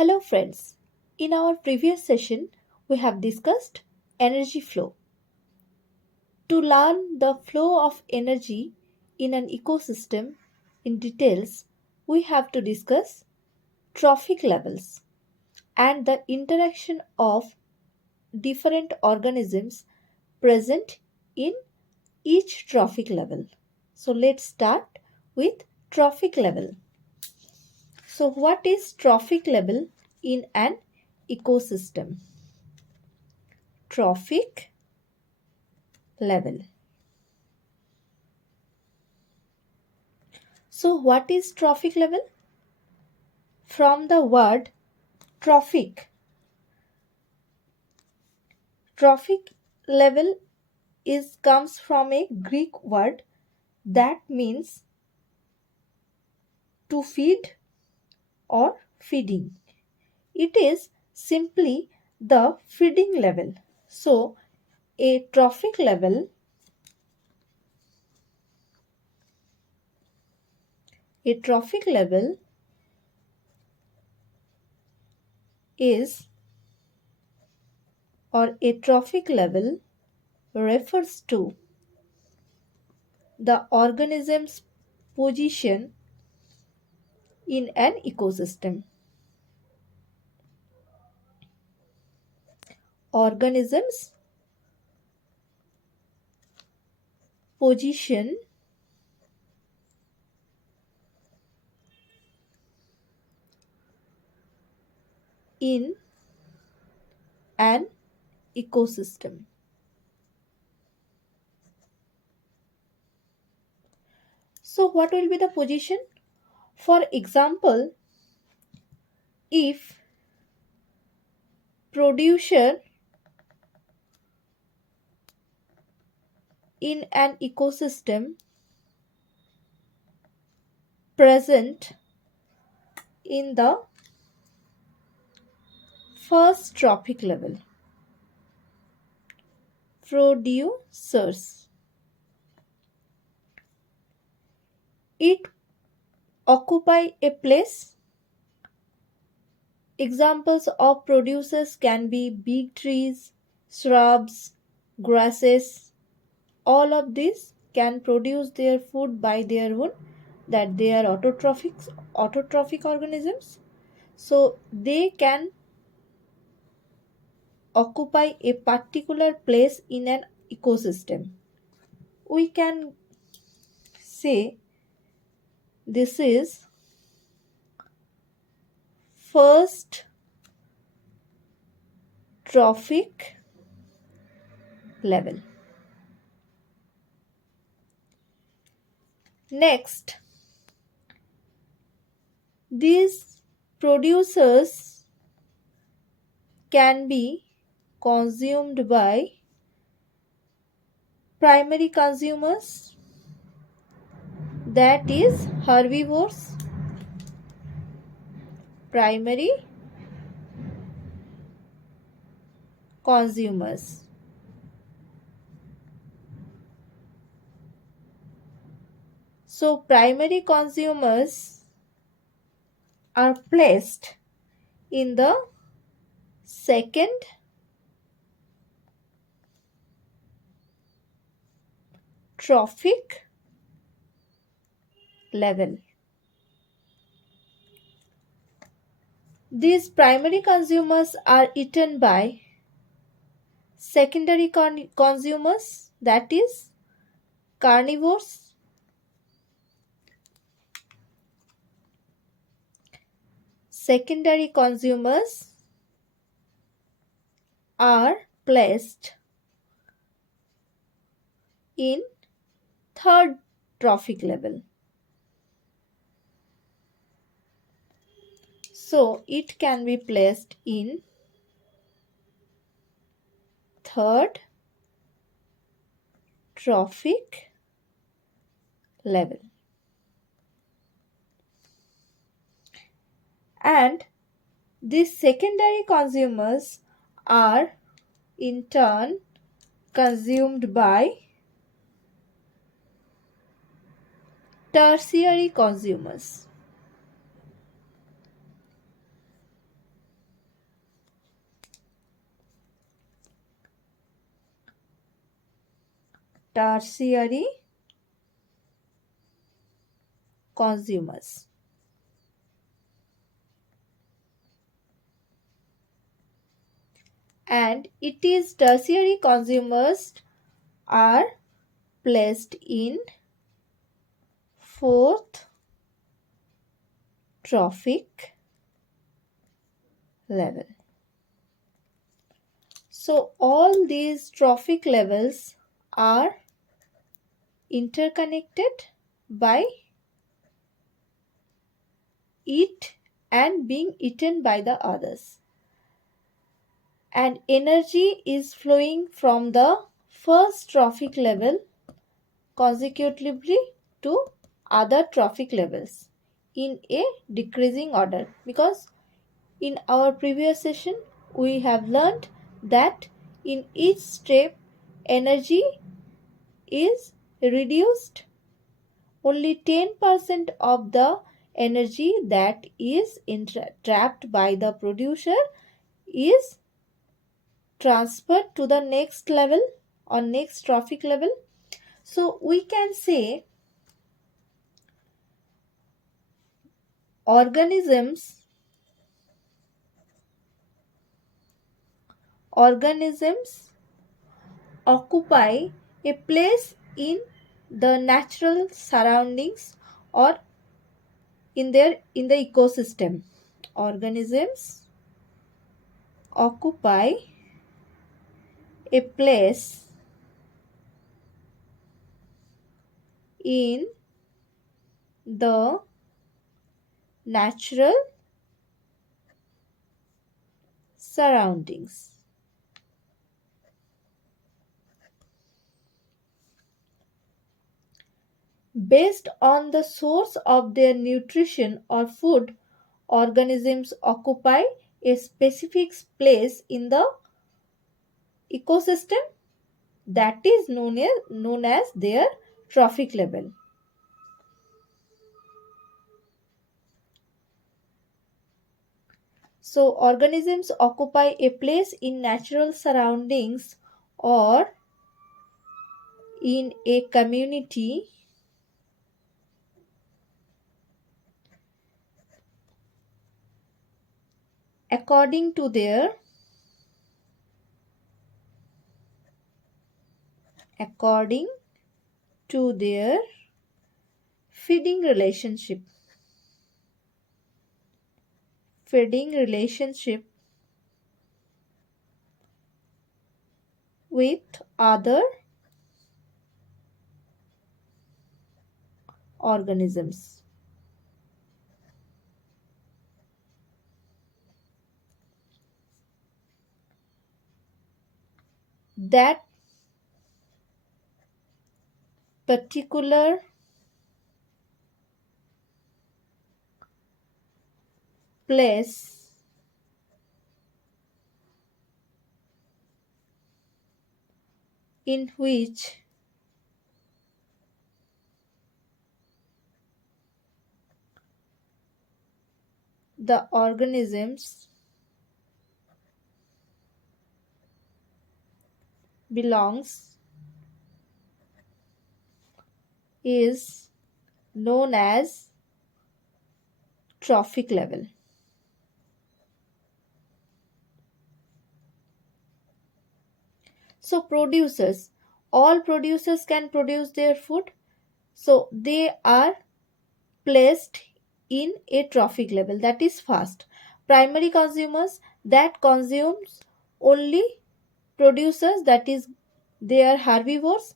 Hello friends, in our previous session we have discussed energy flow. To learn the flow of energy in an ecosystem in details, we have to discuss trophic levels and the interaction of different organisms present in each trophic level. So let's start with trophic level. So what is trophic level in an ecosystem? Trophic level. So what is trophic level? From the word trophic. Trophic level comes from a Greek word that means to feed or feeding. It is simply the feeding level. So a trophic level is or a trophic level refers to the organism's position in an ecosystem. Organisms position in an ecosystem. So what will be the position? For example, if producer in an ecosystem present in the first trophic level, producers, it occupy a place. Examples of producers can be big trees, shrubs, grasses. All of these can produce their food by their own, that they are autotrophic organisms. So they can occupy a particular place in an ecosystem. We can say this is first trophic level. Next, these producers can be consumed by primary consumers, that is herbivores. Primary consumers. So primary consumers are placed in the second trophic level. These primary consumers are eaten by secondary consumers, that is carnivores. Secondary consumers are placed in third trophic level. So it can be placed in third trophic level. And these secondary consumers are in turn consumed by tertiary consumers. tertiary consumers. And it is tertiary consumers are placed in fourth trophic level. So all these trophic levels are interconnected by eat and being eaten by the others. And energy is flowing from the first trophic level consecutively to other trophic levels in a decreasing order, because in our previous session we have learned that in each step energy is reduced. Only 10% of the energy that is trapped by the producer is transferred to the next level or next trophic level. So we can say organisms occupy a place in the natural surroundings or in the ecosystem. Organisms occupy a place in the natural surroundings. Based on the source of their nutrition or food, organisms occupy a specific place in the ecosystem that is known as their trophic level. So organisms occupy a place in natural surroundings or in a community according to their feeding relationship with other organisms. That particular place in which the organisms belongs is known as trophic level. So all producers can produce their food, so they are placed in a trophic level, that is first. Primary consumers that consumes only producers, that is they are herbivores,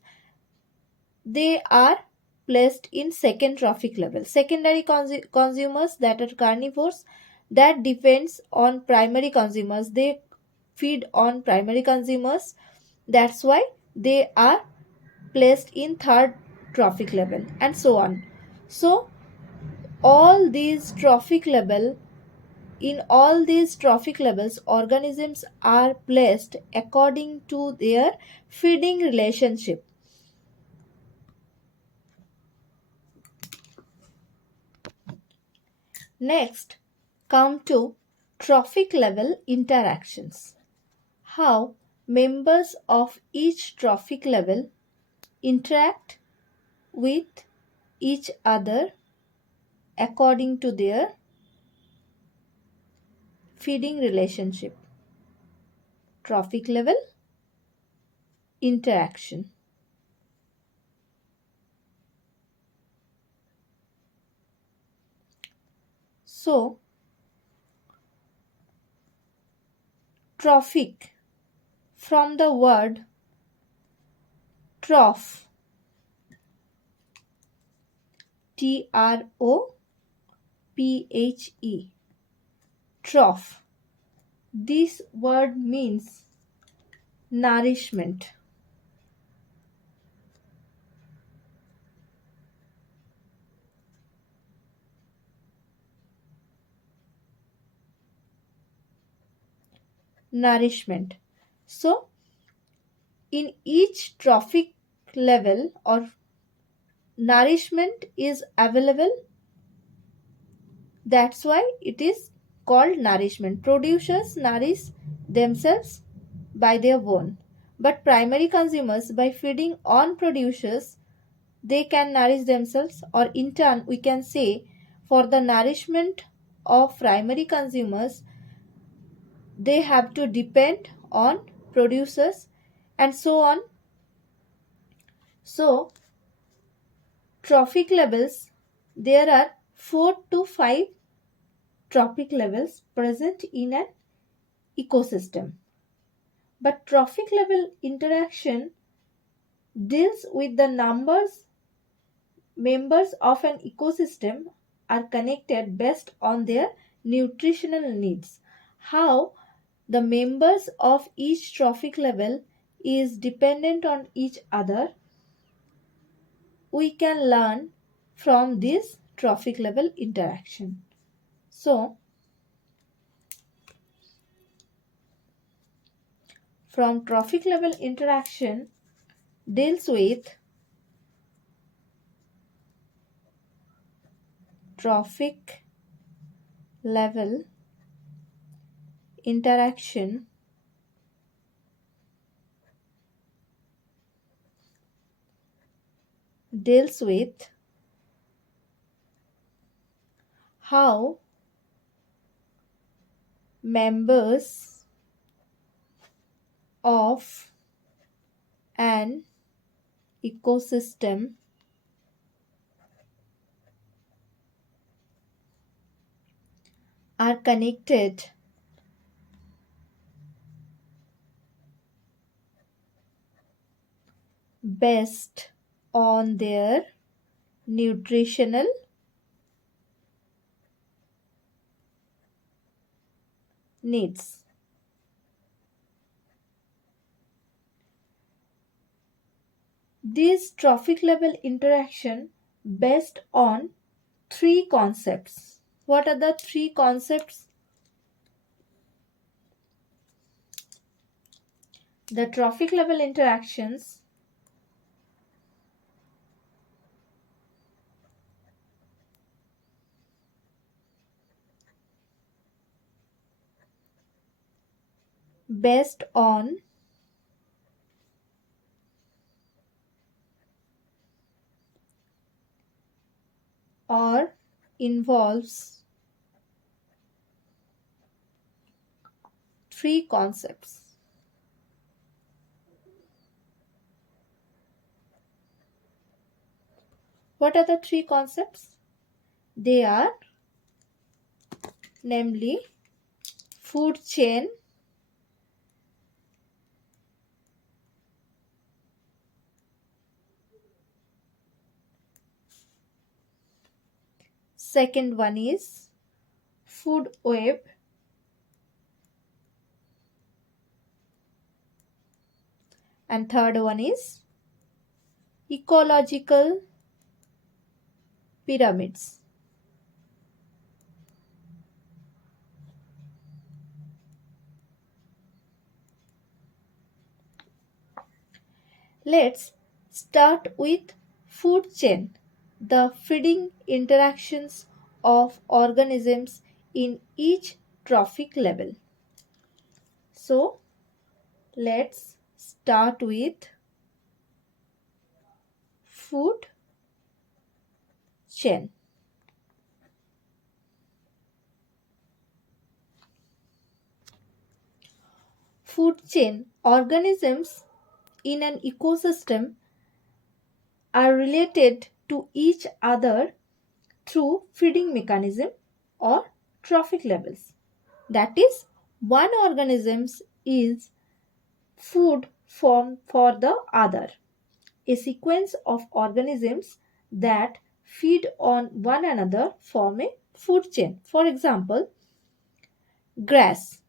they are placed in second trophic level. Secondary consumers that are carnivores, that depends on primary consumers, they feed on primary consumers, that's why they are placed in third trophic level, and so on. So all these trophic level in all these trophic levels, organisms are placed according to their feeding relationship. Next, come to trophic level interactions. How members of each trophic level interact with each other according to their feeding relationship. Trophic level interaction. So, trophic from the word troph, TROPHE, troph. This word means nourishment. Nourishment. So, in each trophic level or nourishment is available, that's why it is called nourishment. Producers nourish themselves by their own, but primary consumers, by feeding on producers, they can nourish themselves, or in turn we can say for the nourishment of primary consumers they have to depend on producers, and so on. So trophic levels, there are 4 to 5 trophic levels present in an ecosystem. But trophic level interaction deals with the members of an ecosystem are connected based on their nutritional needs. How the members of each trophic level is dependent on each other, we can learn from this trophic level interaction. So, from trophic level interaction deals with trophic level interaction deals with how members of an ecosystem are connected based on their nutritional needs. This trophic level interaction based on three concepts. What are the three concepts? The trophic level interactions based on or involves three concepts. What are the three concepts? They are namely food chain, second one is food web, and third one is ecological pyramids. Let's start with food chain, the feeding interactions of organisms in each trophic level. So let's start with food chain. Food chain organisms in an ecosystem are related to each other through feeding mechanism or trophic levels. That is, one organism is food for the other. A sequence of organisms that feed on one another form a food chain. For example, grass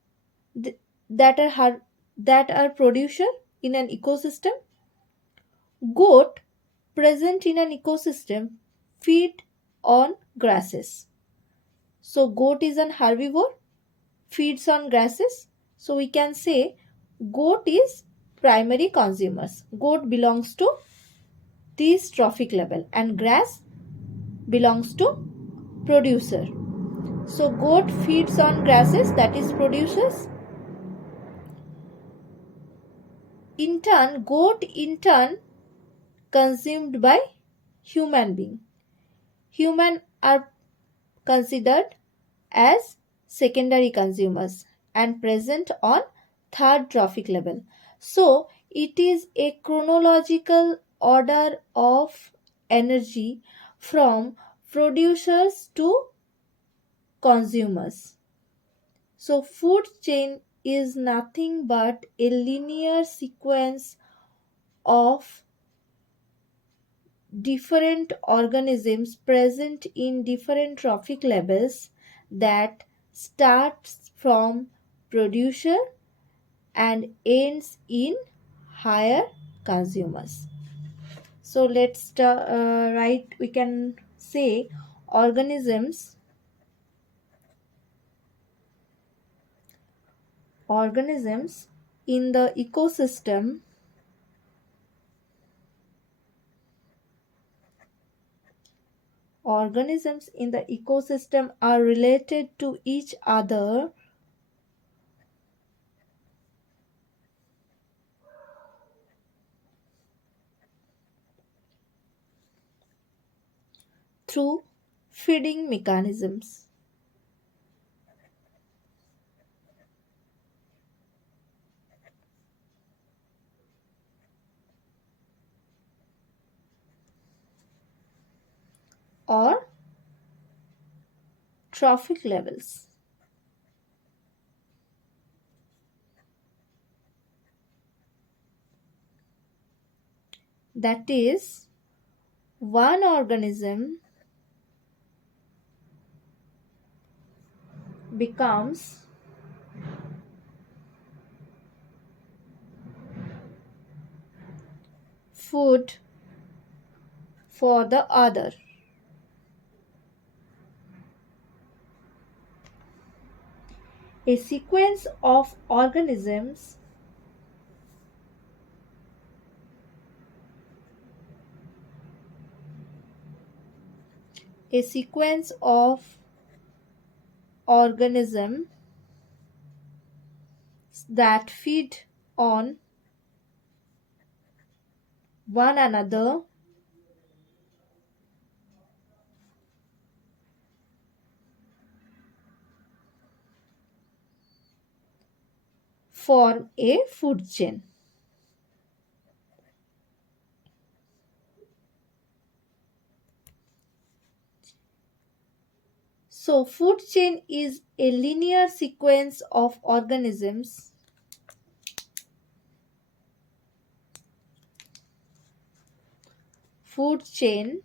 th- that are producer in an ecosystem, goat present in an ecosystem feed on grasses. So goat is an herbivore, feeds on grasses. So we can say goat is primary consumers. Goat belongs to this trophic level and grass belongs to producer. So goat feeds on grasses, that is producers. In turn, goat in turn consumed by human being. Human are considered as secondary consumers and present on third trophic level. So it is a chronological order of energy from producers to consumers. So food chain is nothing but a linear sequence of different organisms present in different trophic levels that starts from producer and ends in higher consumers. So let's write, we can say organisms in the ecosystem organisms in the ecosystem are related to each other through feeding mechanisms. Or trophic levels. That is, one organism becomes food for the other. A sequence of organisms a sequence of organisms that feed on one another form a food chain. So food chain is a linear sequence of organisms food chain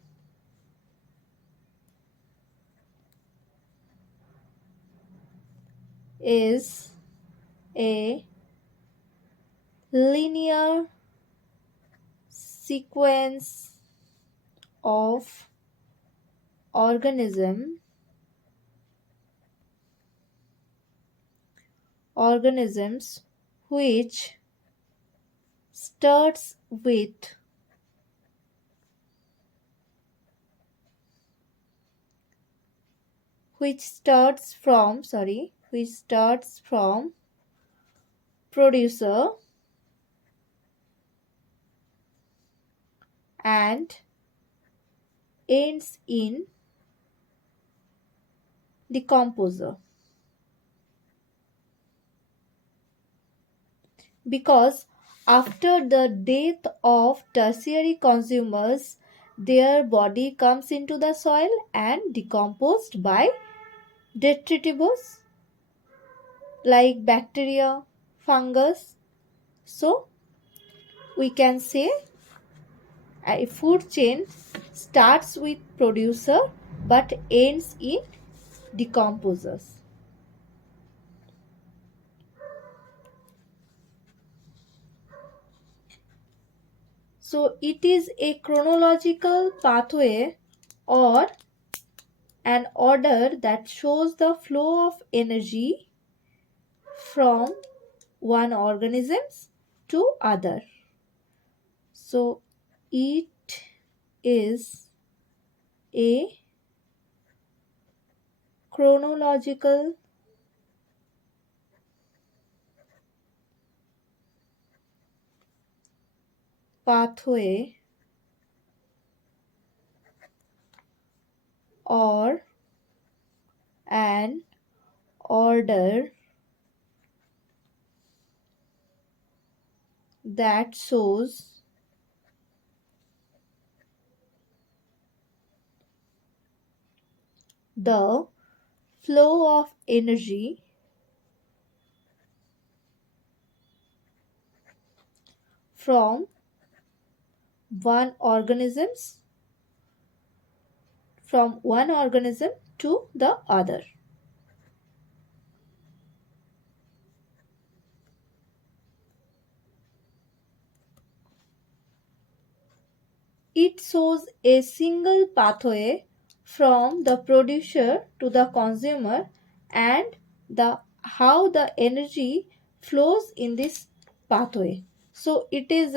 is a linear sequence of organisms which starts with which starts from producer and ends in decomposer, because after the death of tertiary consumers, their body comes into the soil and decomposed by detritivores like bacteria, fungus. So we can say a food chain starts with producer but ends in decomposers. So it is a chronological pathway or an order that shows the flow of energy from one organism to other. So it is a chronological pathway or an order that shows the flow of energy from one organisms from one organism to the other. It shows a single pathway from the producer to the consumer and the how the energy flows in this pathway. So it is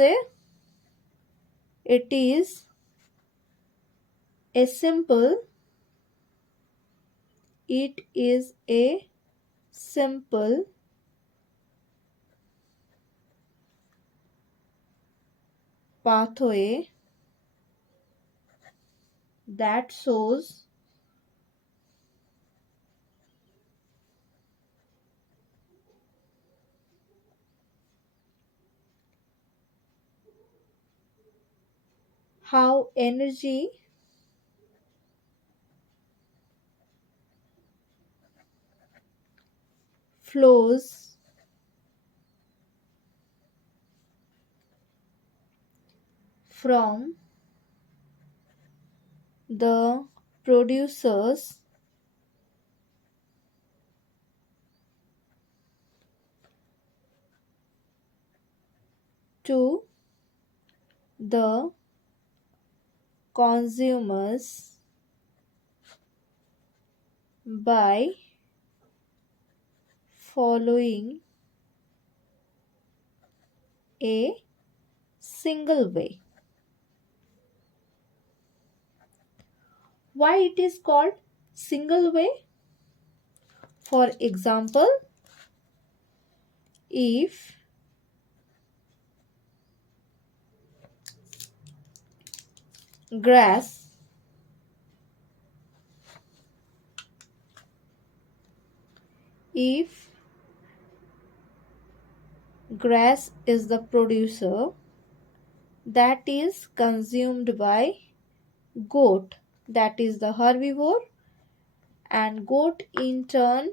a simple it is a simple pathway that shows how energy flows from the producers to the consumers by following a single way. Why it is called single way? For example, if grass if grass is the producer that is consumed by goat, that is the herbivore, and goat in turn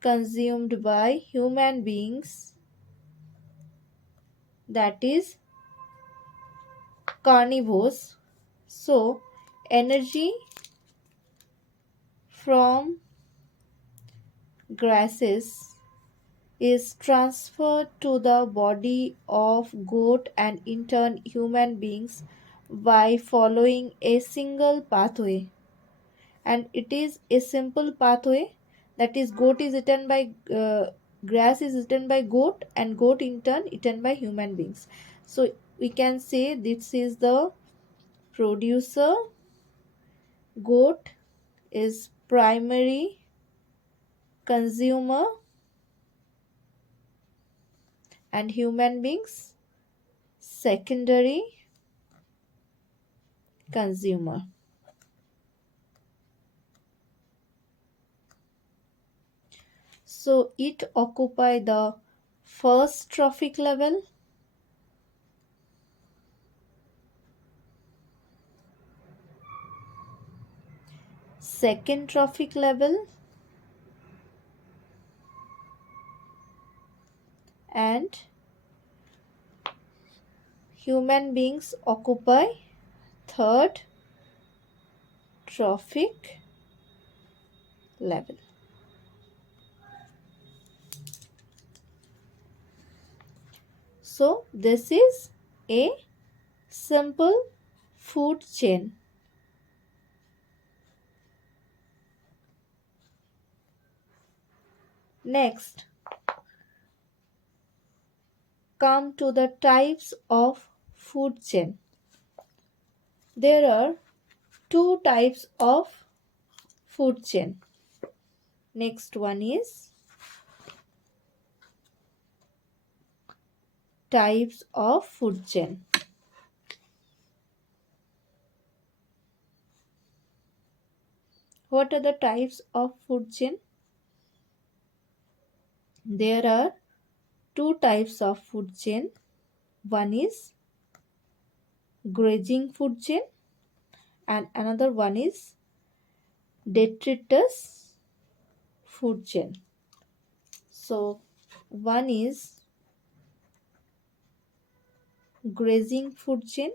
consumed by human beings, that is carnivores. So energy from grasses is transferred to the body of goat and in turn human beings by following a single pathway, and it is a simple pathway, that is goat is eaten by grass is eaten by goat and goat in turn eaten by human beings. So we can say this is the producer, goat is primary consumer, and human beings secondary consumer. So it occupy the first trophic level, second trophic level, and human beings occupy third trophic level. So this is a simple food chain. Next, come to the types of food chain. There are two types of food chain. Next one is types of food chain. What are the types of food chain? There are two types of food chain. One is grazing food chain and another one is detritus food chain. So one is grazing food chain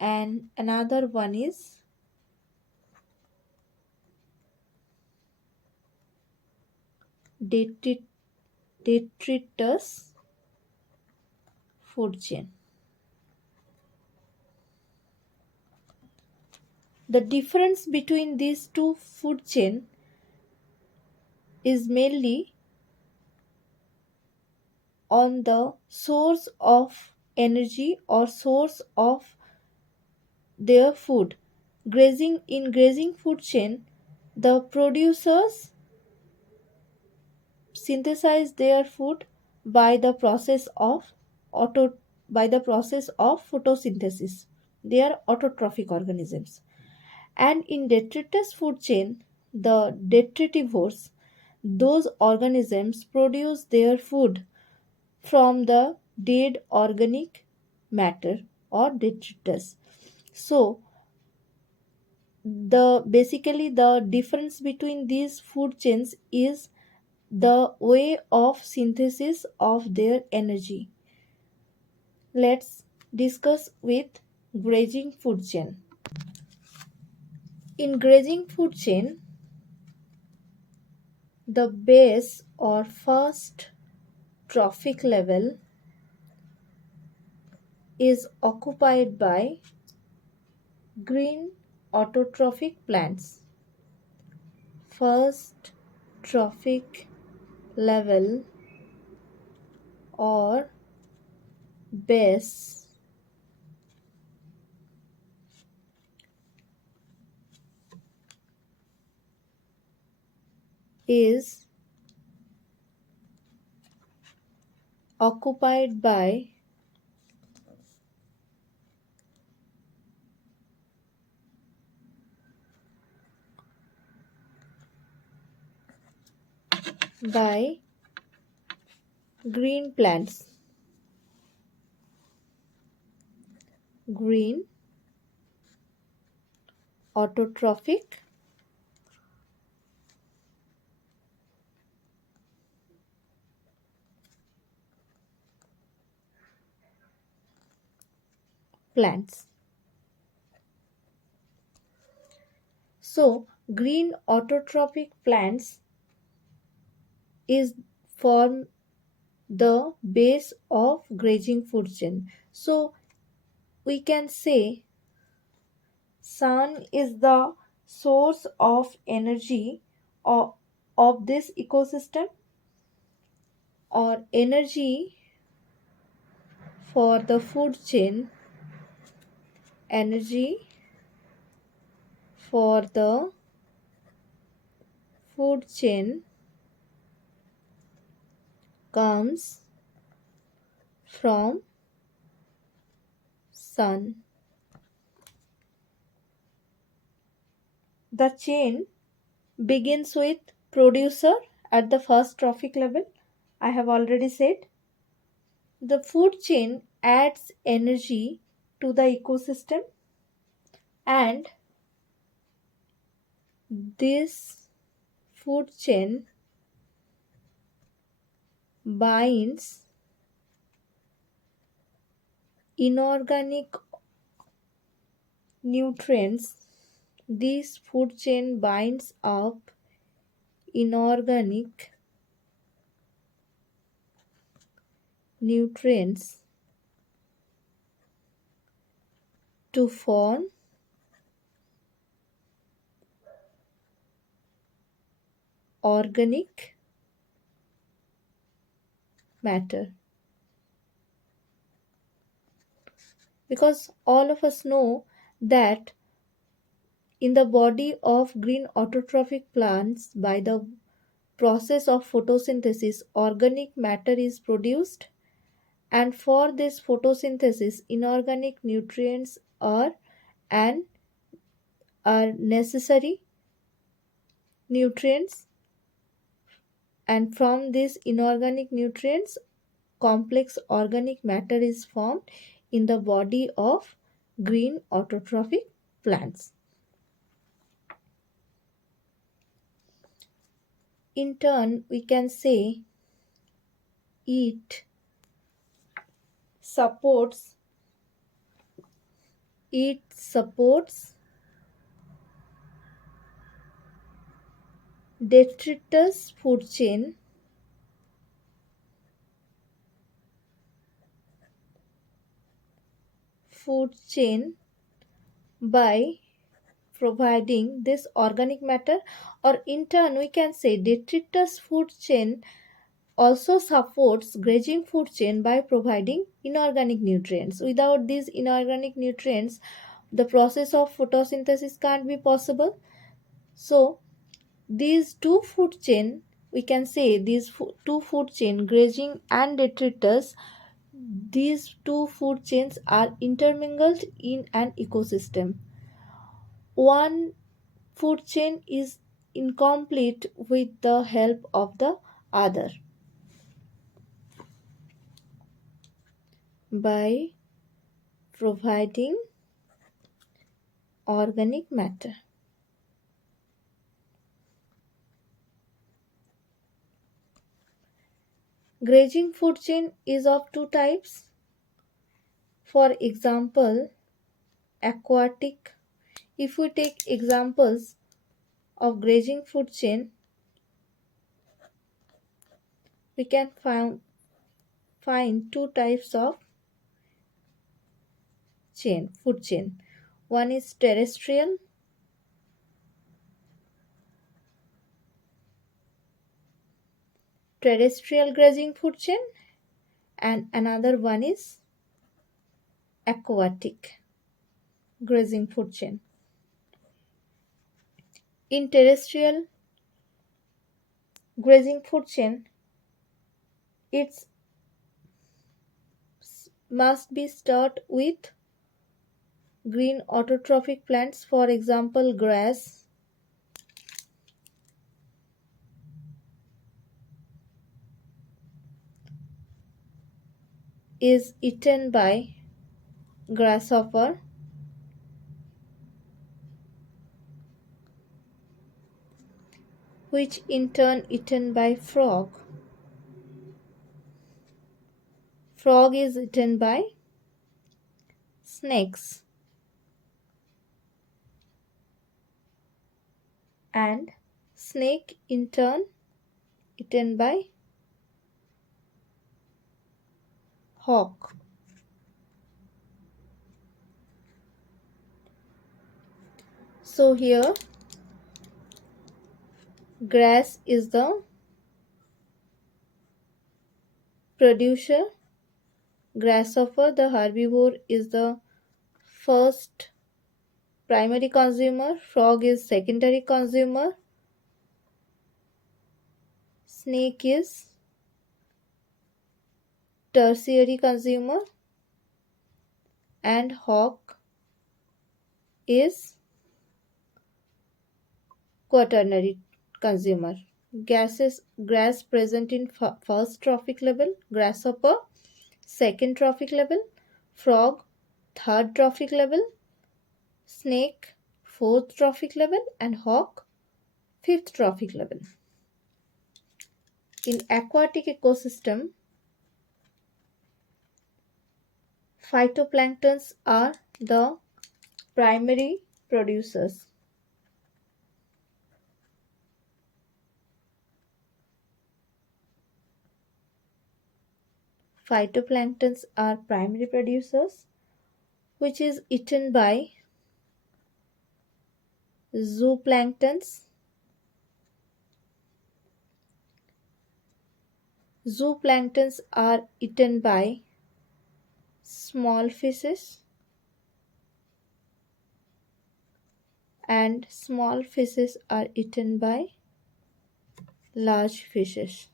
and another one is detritus food chain. The difference between these two food chain is mainly on the source of energy or source of their food. Grazing food chain, the producers synthesize their food by the process of auto by the process of photosynthesis. They are autotrophic organisms. And in detritus food chain, the detritivores, those organisms produce their food from the dead organic matter or detritus. So the difference between these food chains is the way of synthesis of their energy. Let's discuss with grazing food chain. In grazing food chain, the base or first trophic level is occupied by green autotrophic plants. First trophic level or base is occupied by green plants. Green autotrophic plants. So green autotrophic plants is form the base of grazing food chain. So we can say sun is the source of energy of this ecosystem or energy for the food chain, energy for the food chain comes from sun. The chain begins with producer at the first trophic level. I have already said the food chain adds energy to the ecosystem, and this food chain binds inorganic nutrients. This food chain binds up inorganic nutrients to form organic matter. Because all of us know that in the body of green autotrophic plants, by the process of photosynthesis, organic matter is produced, and for this photosynthesis, inorganic nutrients and are necessary nutrients, and from these inorganic nutrients, complex organic matter is formed in the body of green autotrophic plants. In turn, we can say it supports it supports detritus food chain by providing this organic matter, or in turn we can say detritus food chain also supports grazing food chain by providing inorganic nutrients. Without these inorganic nutrients, the process of photosynthesis can't be possible. So these two food chain, we can say two food chain, grazing and detritus, these two food chains are intermingled in an ecosystem. One food chain is incomplete with the help of the other. By providing organic matter, grazing food chain is of two types. For example, aquatic. If we take examples of grazing food chain, we can find two types of food chain. One is terrestrial grazing food chain, and another one is aquatic grazing food chain. In terrestrial grazing food chain, it must be start with green autotrophic plants. For example, grass is eaten by grasshopper, which in turn eaten by frog. Frog is eaten by snakes, and snake in turn eaten by hawk. So here grass is the producer, grasshopper the herbivore is the first primary consumer, frog is secondary consumer, snake is tertiary consumer, and hawk is quaternary consumer. Grass present in first trophic level, grasshopper second trophic level, frog third trophic level, snake fourth trophic level, and hawk fifth trophic level. In aquatic ecosystem, phytoplanktons are the primary producers. Phytoplanktons are primary producers, which is eaten by zooplanktons. Zooplanktons are eaten by small fishes, and small fishes are eaten by large fishes.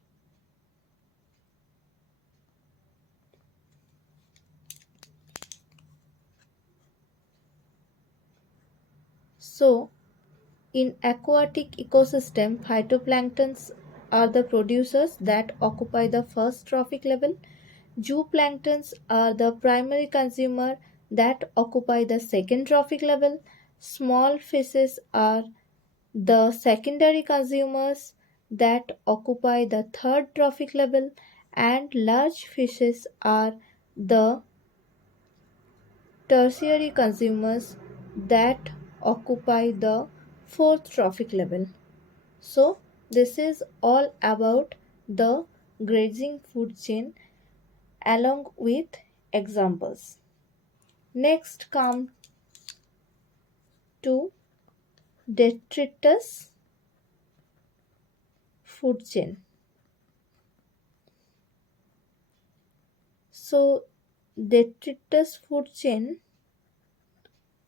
So, in aquatic ecosystem, phytoplanktons are the producers that occupy the first trophic level. Zooplanktons are the primary consumer that occupy the second trophic level. Small fishes are the secondary consumers that occupy the third trophic level, and large fishes are the tertiary consumers that occupy the fourth trophic level. So, this is all about the grazing food chain along with examples. Next, come to detritus food chain. So, detritus food chain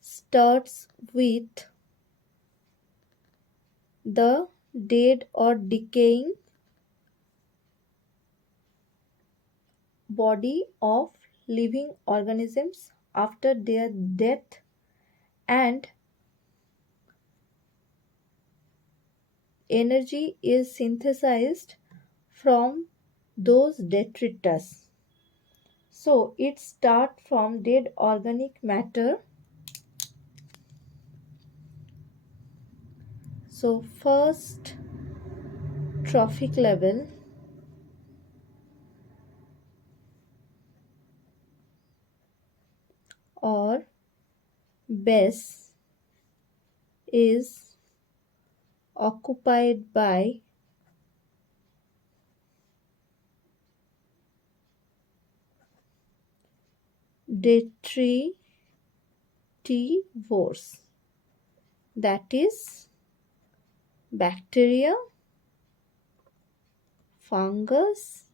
starts with the dead or decaying body of living organisms after their death, and energy is synthesized from those detritus. So it starts from dead organic matter. So first trophic level or base is occupied by detritivores, that is bacteria, fungus,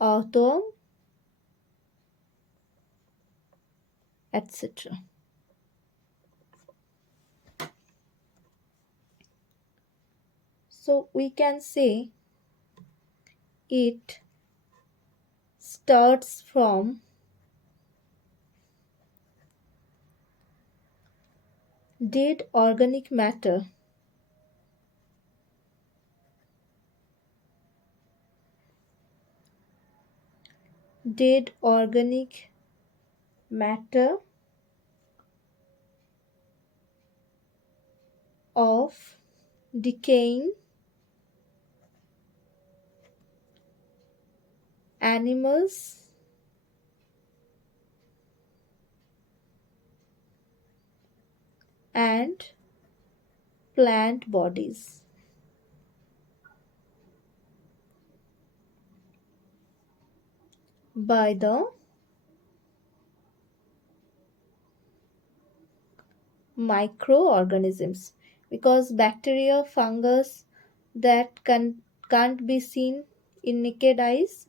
earthworm, etc. So we can say it starts from dead organic matter dead organic matter of decaying animals and plant bodies. By the microorganisms, because bacteria, fungus that can't be seen in naked eyes,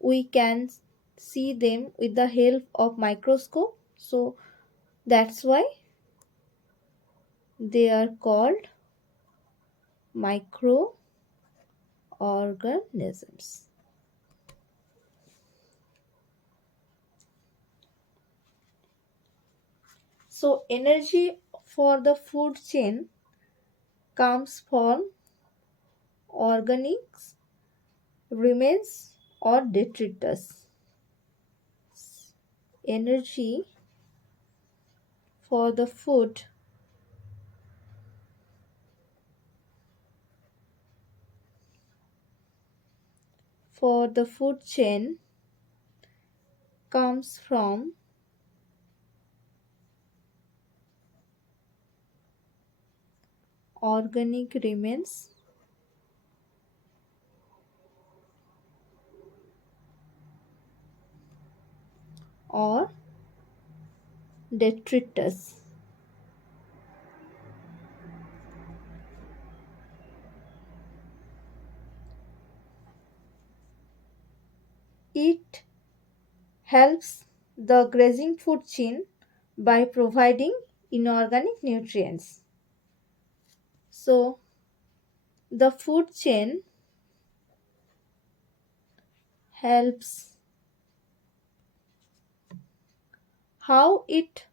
we can see them with the help of microscope. So that's why they are called microorganisms. So energy for the food chain comes from organics, remains or detritus. Energy for the food chain comes from organic remains or detritus. It helps the grazing food chain by providing inorganic nutrients. So, the food chain helps. How it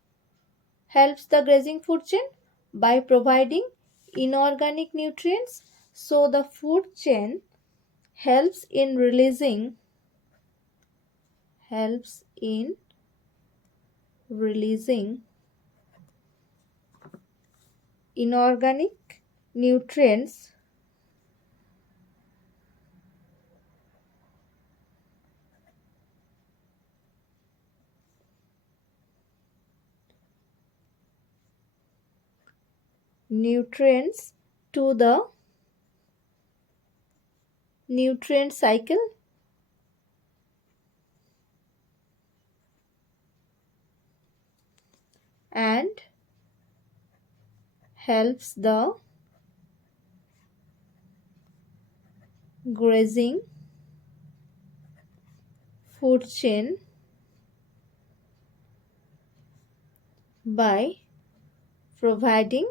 helps the grazing food chain? By providing inorganic nutrients. So, the food chain helps in releasing inorganic nutrients nutrients to the nutrient cycle and helps the grazing food chain by providing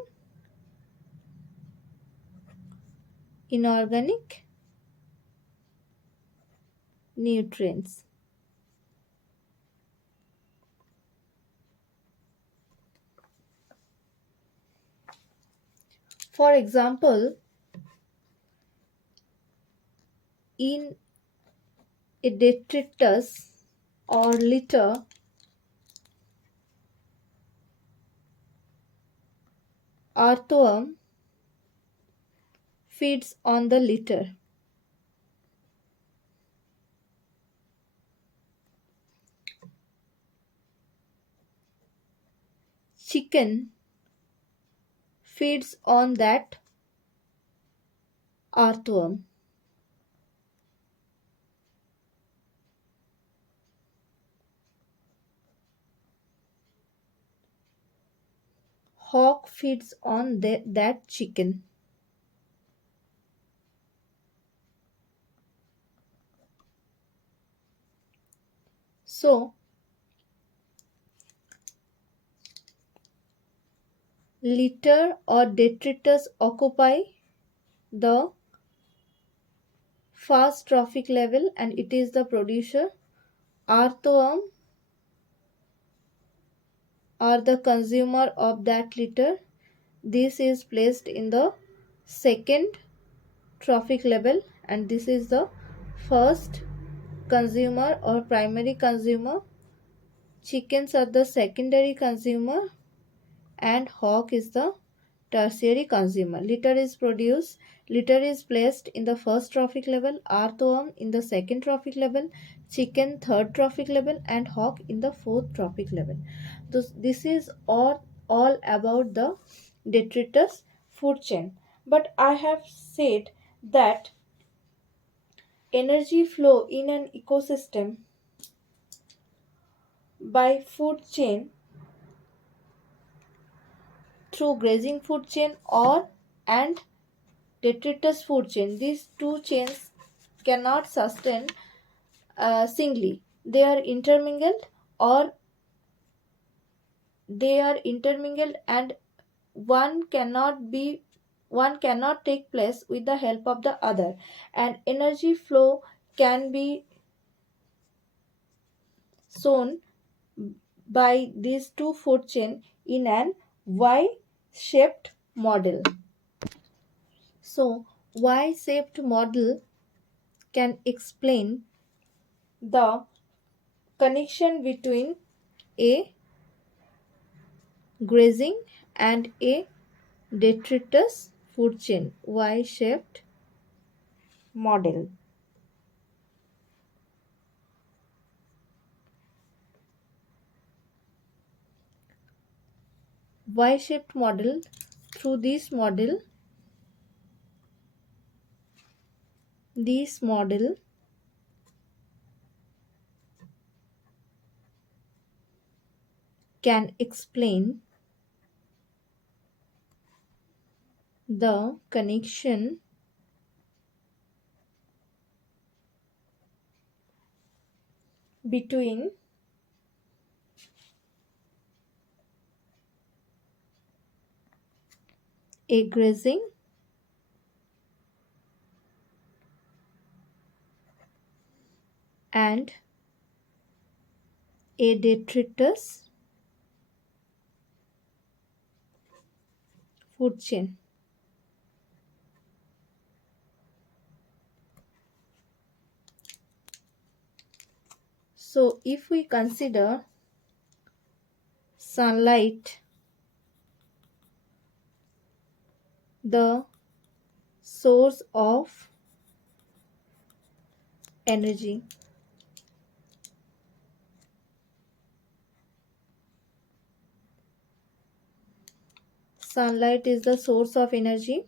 inorganic nutrients. For example, in a detritus or litter, earthworm feeds on the litter. Chicken feeds on that earthworm. Hawk feeds on that chicken. So, litter or detritus occupy the first trophic level and it is the producer. Earthworm are the consumer of that litter. This is placed in the second trophic level and this is the first consumer or primary consumer. Chickens are the secondary consumer and hawk is the tertiary consumer. Litter is placed in the first trophic level, earthworm in the second trophic level, chicken third trophic level and hawk in the fourth trophic level. This is all about the detritus food chain. But I have said that energy flow in an ecosystem by food chain through grazing food chain or and detritus food chain. These two chains cannot sustain singly. They are intermingled or and one cannot take place with the help of the other and energy flow can be shown by these two food chain in an Y-shaped model. So, Y-shaped model can explain the connection between a grazing and a detritus food chain. Y-shaped model. Y-shaped model. Through this model can explain the connection between a grazing and a detritus food chain. So if we consider sunlight the source of energy, sunlight is the source of energy,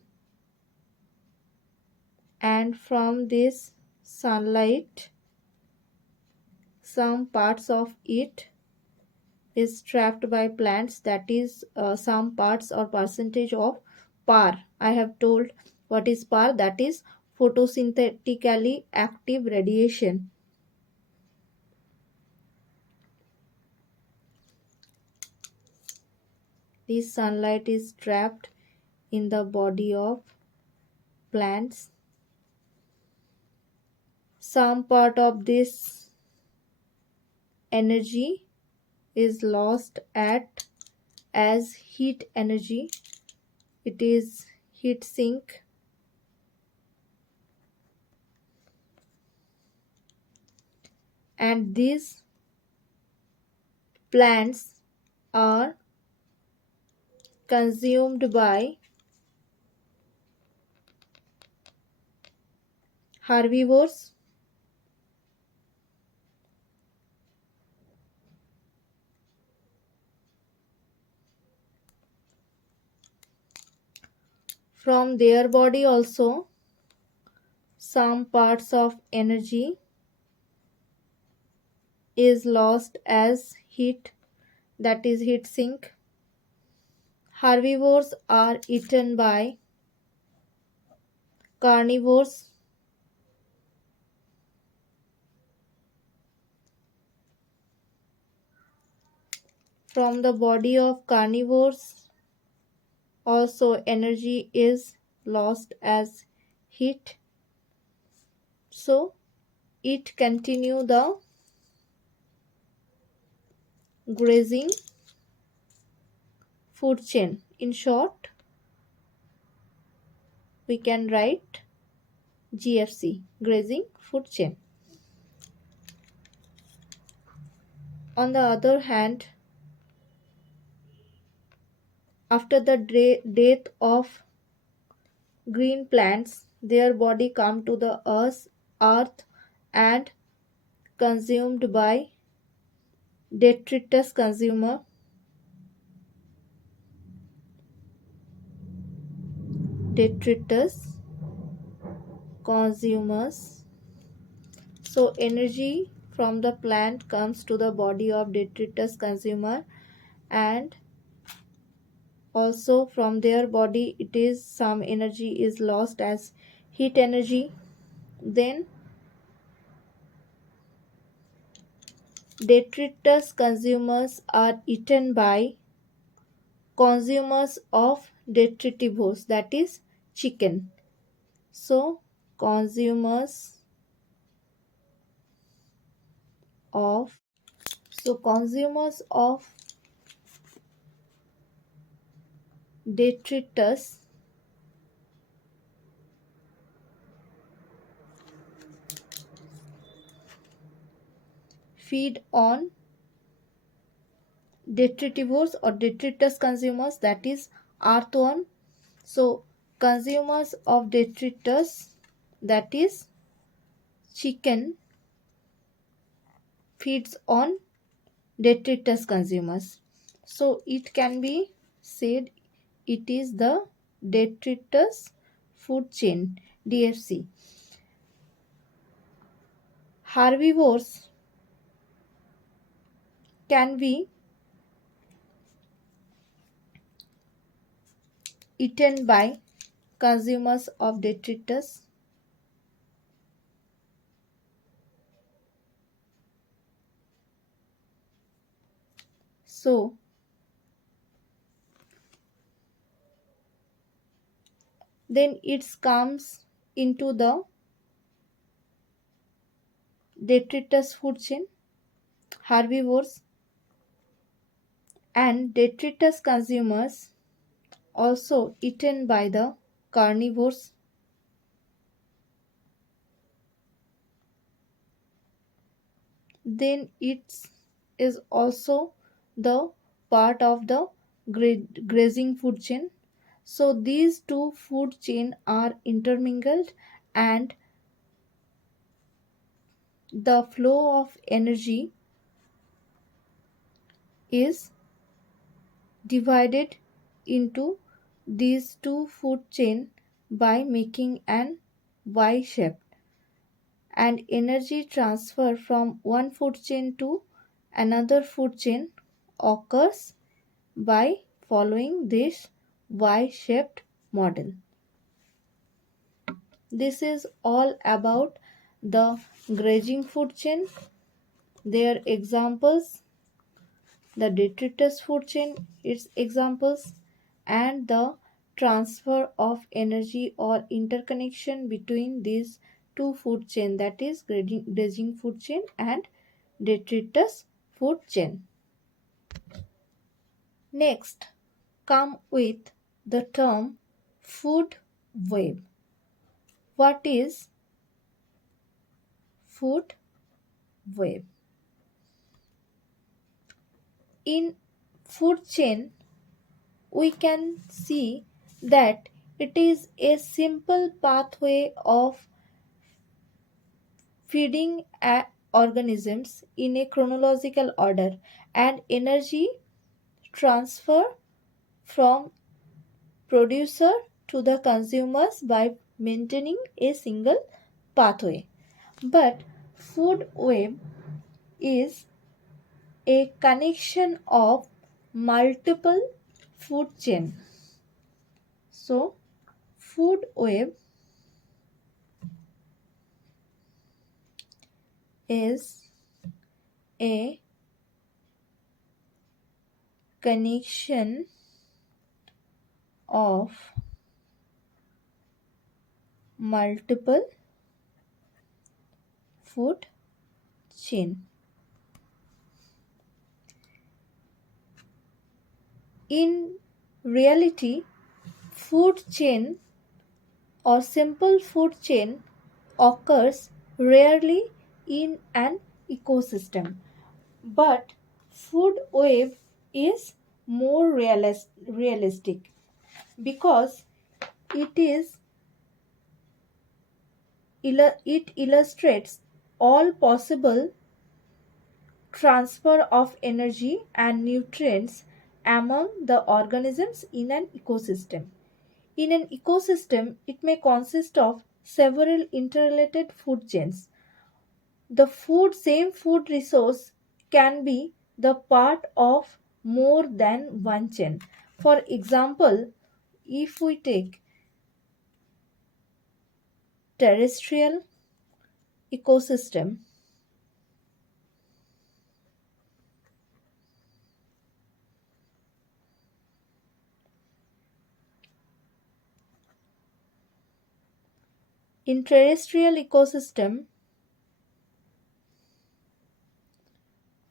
and from this sunlight some parts of it is trapped by plants, that is some parts or percentage of PAR. I have told what is PAR, that is photosynthetically active radiation. This sunlight is trapped in the body of plants. Some part of this energy is lost at as heat energy. It is heat sink, and these plants are consumed by herbivores. From their body also some parts of energy is lost as heat, that is heat sink. Herbivores are eaten by carnivores. From the body of carnivores also energy is lost as heat. So it continue the grazing food chain. In short, we can write GFC, grazing food chain. On the other hand, after the death of green plants, their body come to the earth and consumed by detritus consumer. Detritus consumers. So energy from the plant comes to the body of detritus consumer, and also from their body it is some energy is lost as heat energy. Then detritus consumers are eaten by consumers of detritivores, that is chicken. So consumers of consumers of detritus feed on detritivores or detritus consumers, that is earthworm. So consumers of detritus, that is chicken, feeds on detritus consumers. So it can be said it is the detritus food chain, DFC. Herbivores can be eaten by consumers of detritus. So then it comes into the detritus food chain, herbivores and detritus consumers also eaten by the carnivores. Then it is also the part of the grazing food chain. So these two food chain are intermingled, and the flow of energy is divided into these two food chain by making an Y shape, and energy transfer from one food chain to another food chain occurs by following this Y shaped model. This is all about the grazing food chain. Their examples, the detritus food chain, its examples, and the transfer of energy or interconnection between these two food chain, that is grazing food chain and detritus food chain. Next come with the term food web. What is food web? In food chain we can see that it is a simple pathway of feeding organisms in a chronological order, and energy transfer from producer to the consumers by maintaining a single pathway. But food web is a connection of multiple food chain. So food web is a connection of multiple food chain. In reality, food chain or simple food chain occurs rarely in an ecosystem, but food web is more realistic because it is it illustrates all possible transfer of energy and nutrients among the organisms in an ecosystem. In an ecosystem, it may consist of several interrelated food chains. The same food resource can be the part of more than one chain. For example, if we take terrestrial ecosystem, in terrestrial ecosystem,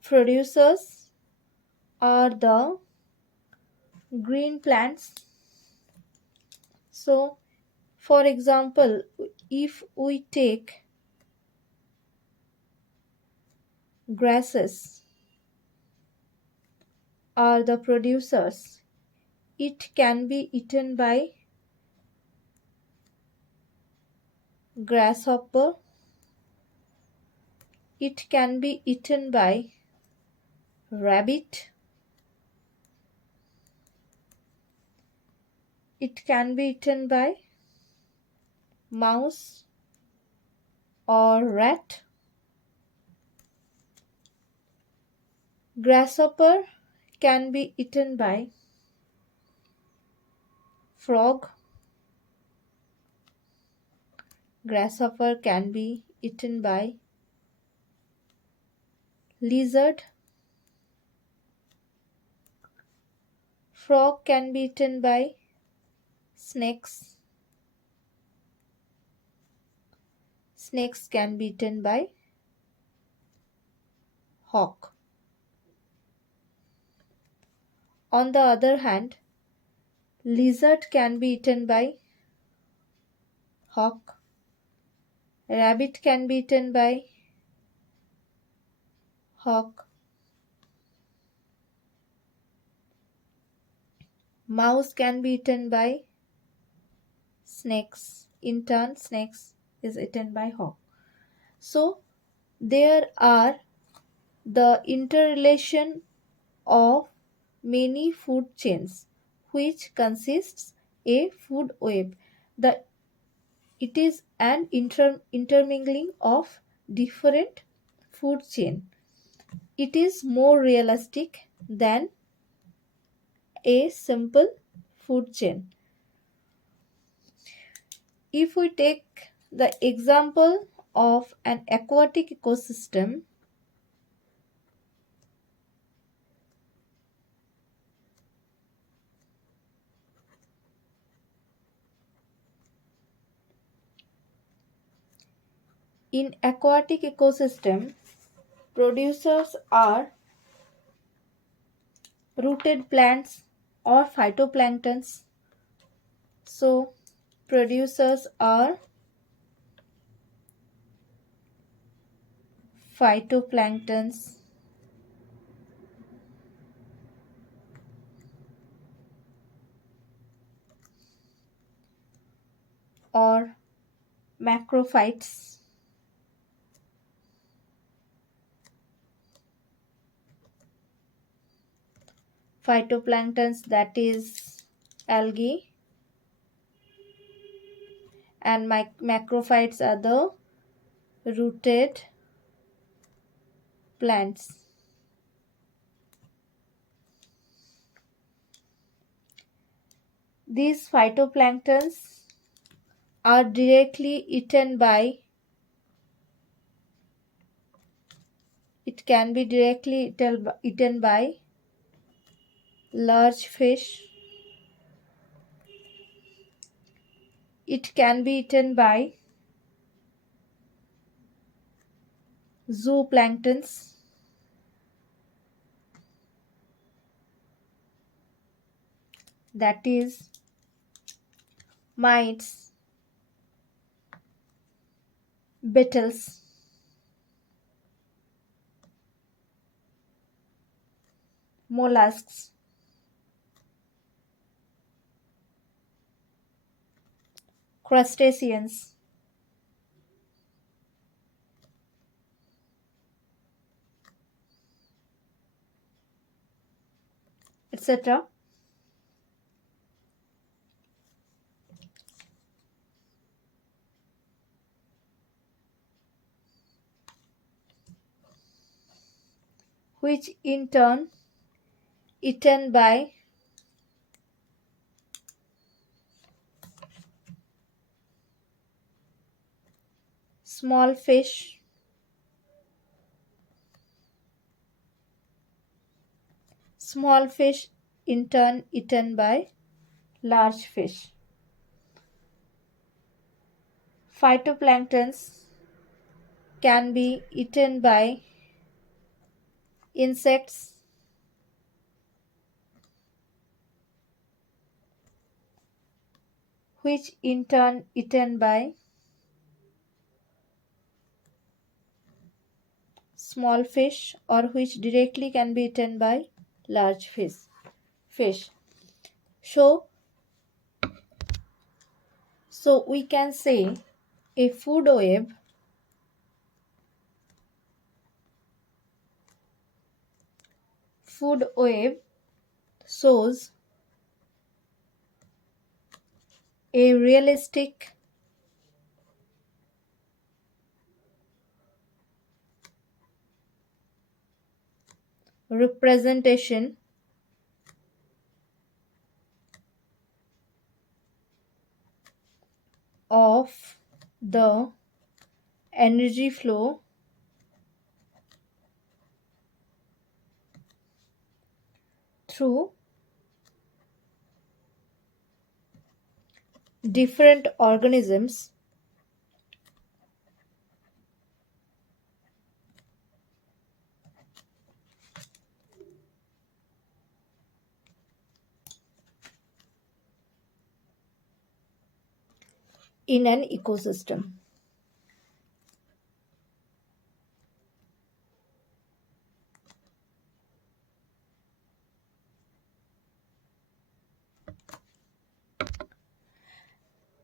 producers are the green plants, So, for example, if we take grasses are the producers, it can be eaten by grasshopper, it can be eaten by rabbit, it can be eaten by mouse or rat. Grasshopper can be eaten by frog, grasshopper can be eaten by lizard, frog can be eaten by snakes, snakes can be eaten by hawk. On the other hand, lizard can be eaten by hawk, rabbit can be eaten by hawk, mouse can be eaten by snakes. In turn, snakes is eaten by hawk. So there are the interrelation of many food chains which consists a food web. The it is an intermingling of different food chain. It is more realistic than a simple food chain. If we take the example of an aquatic ecosystem, in aquatic ecosystem, producers are rooted plants or phytoplanktons. So producers are phytoplanktons or macrophytes. Phytoplanktons, that is algae, and macrophytes are the rooted plants. These phytoplanktons are directly eaten by, it can be directly eaten by large fish, it can be eaten by zooplanktons, that is mites, beetles, mollusks, crustaceans, etc. which in turn eaten by small fish, small fish in turn eaten by large fish. Phytoplanktons can be eaten by insects, which in turn eaten by small fish, or which directly can be eaten by large fish. So, we can say a food web shows a realistic representation of the energy flow through different organisms in an ecosystem.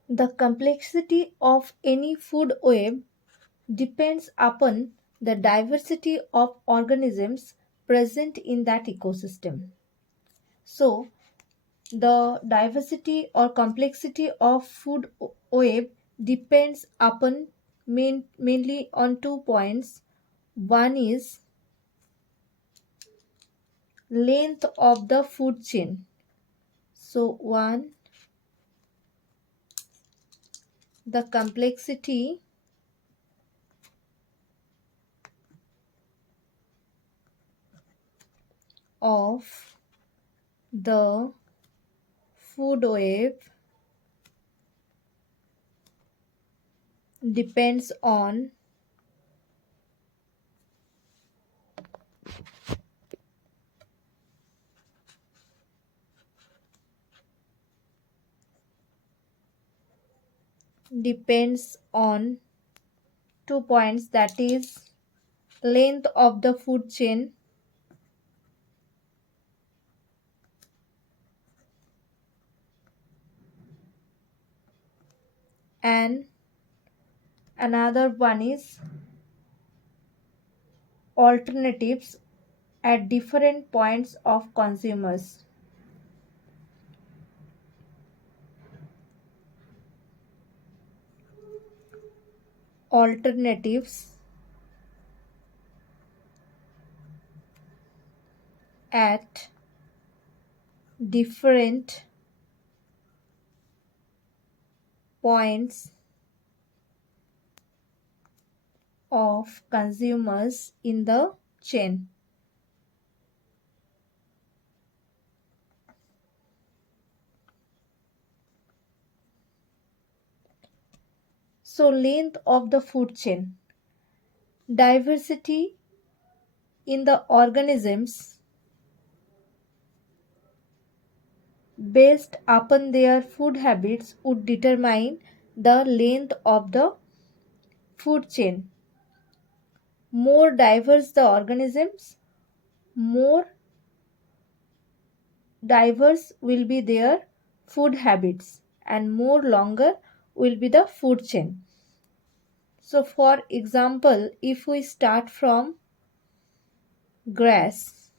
The complexity of any food web depends upon the diversity of organisms present in that ecosystem. So, the diversity or complexity of food web depends upon mainly on 2 points. One is length of the food chain. So, one, the complexity of the food web depends on depends on 2 points, that is length of the food chain and another one is alternatives at different points of consumers. Alternatives at different points of consumers in the chain. So, length of the food chain, diversity in the organisms based upon their food habits would determine the length of the food chain. More diverse the organisms, more diverse will be their food habits and more longer will be the food chain. So, for example, if we start from grass,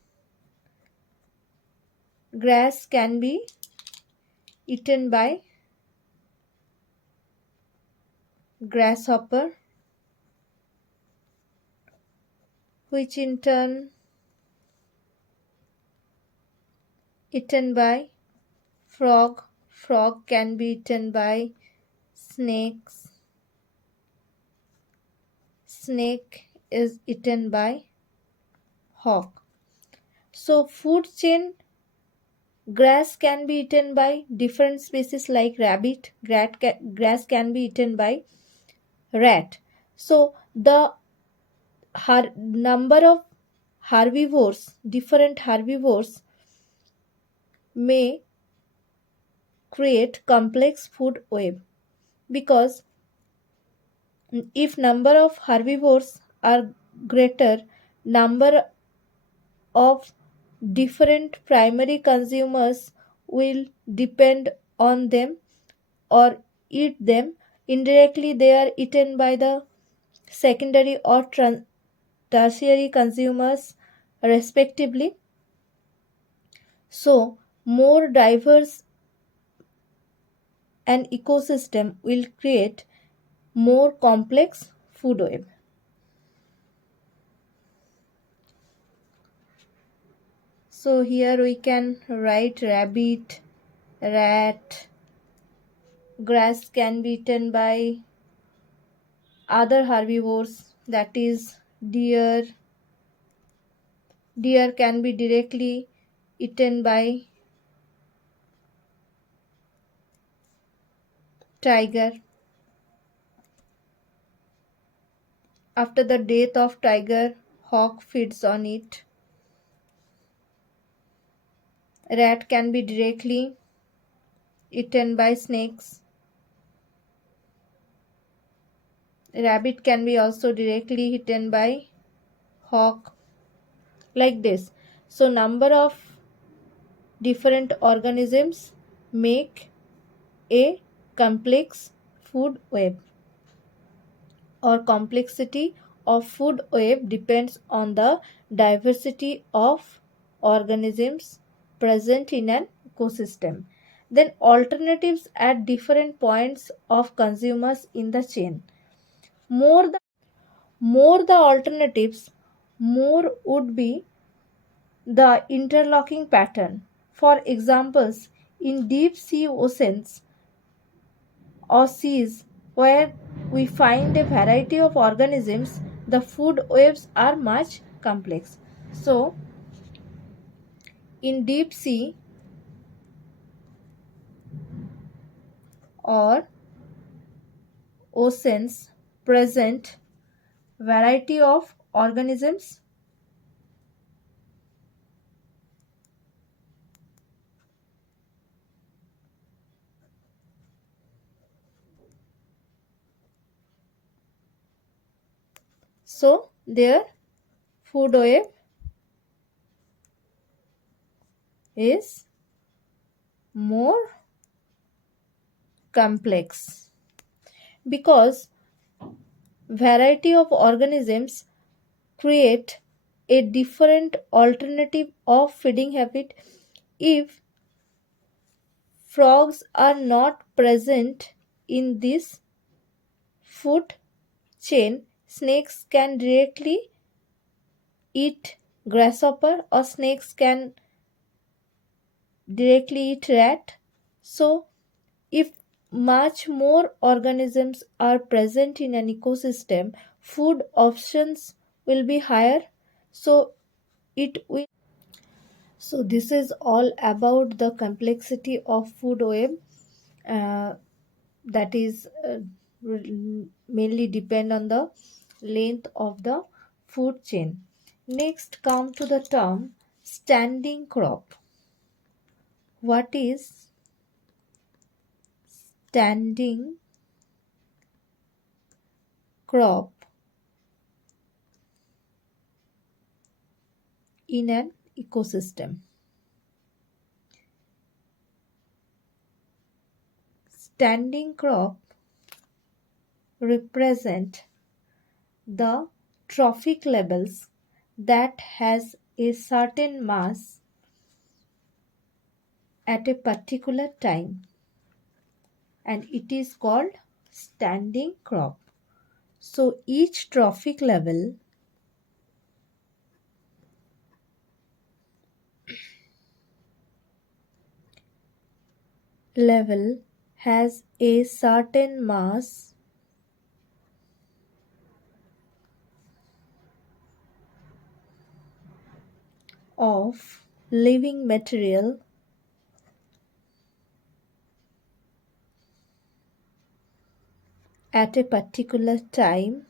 grass can be eaten by grasshopper, which in turn eaten by frog. Frog can be eaten by snakes. Snake is eaten by hawk. So, food chain, grass can be eaten by different species like rabbit. Grass can be eaten by rat. So, the number of different herbivores may create complex food web, because if number of herbivores are greater, number of different primary consumers will depend on them or eat them. Indirectly, they are eaten by the secondary or tertiary consumers, respectively. So, more diverse an ecosystem will create more complex food web. So, here we can write rabbit, rat, grass can be eaten by other herbivores, that is deer. Deer can be directly eaten by tiger. After the death of tiger, hawk feeds on it. Rat can be directly eaten by snakes. Rabbit can be also directly eaten by hawk, like this. So number of different organisms make a complex food web, or complexity of food web depends on the diversity of organisms present in an ecosystem. Then alternatives at different points of consumers in the chain. More the more the alternatives, more would be the interlocking pattern. For examples, in deep sea oceans or seas where we find a variety of organisms, the food webs are much complex. So, in deep sea or oceans present variety of organisms, so their food web is more complex, because variety of organisms create a different alternative of feeding habit. If frogs are not present in this food chain, snakes can directly eat grasshopper, or snakes can directly eat rat. So if much more organisms are present in an ecosystem, food options will be higher. So it will. So this is all about the complexity of food web. Uh, that is mainly depend on the length of the food chain. Next, come to the term standing crop. What is standing crop in an ecosystem? Standing crop represent the trophic levels that has a certain mass at a particular time, and it is called standing crop. So each trophic level has a certain mass of living material at a particular time,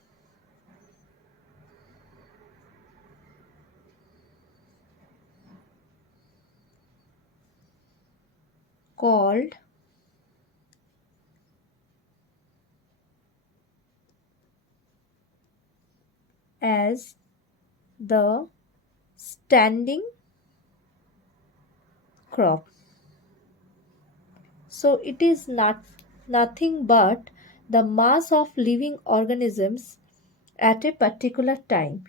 called as the standing crop. So it is nothing but the mass of living organisms at a particular time.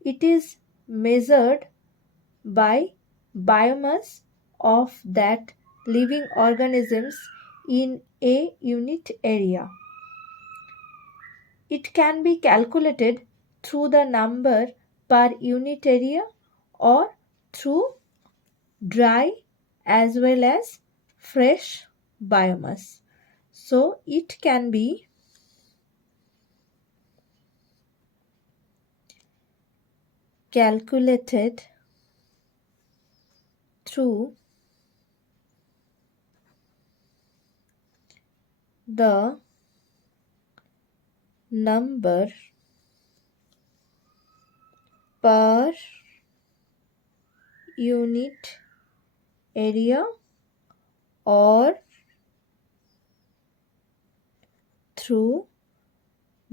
It is measured by biomass of that living organisms in a unit area. It can be calculated through the number per unit area or through dry as well as fresh biomass. So it can be calculated through the number per unit area or through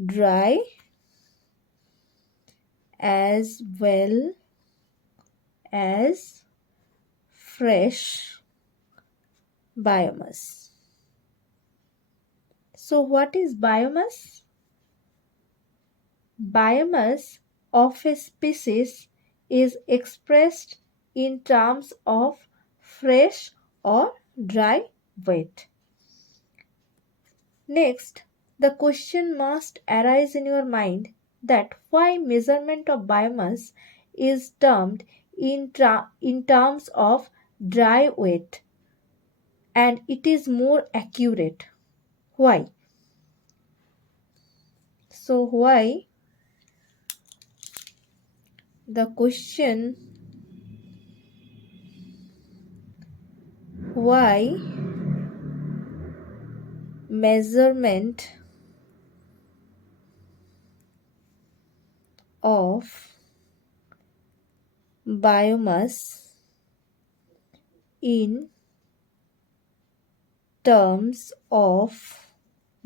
dry as well as fresh biomass. So what is biomass? Biomass of a species is expressed in terms of fresh or dry weight. Next, the question must arise in your mind that why measurement of biomass is termed in terms of dry weight and it is more accurate. Why? So why the question why measurement of biomass in terms of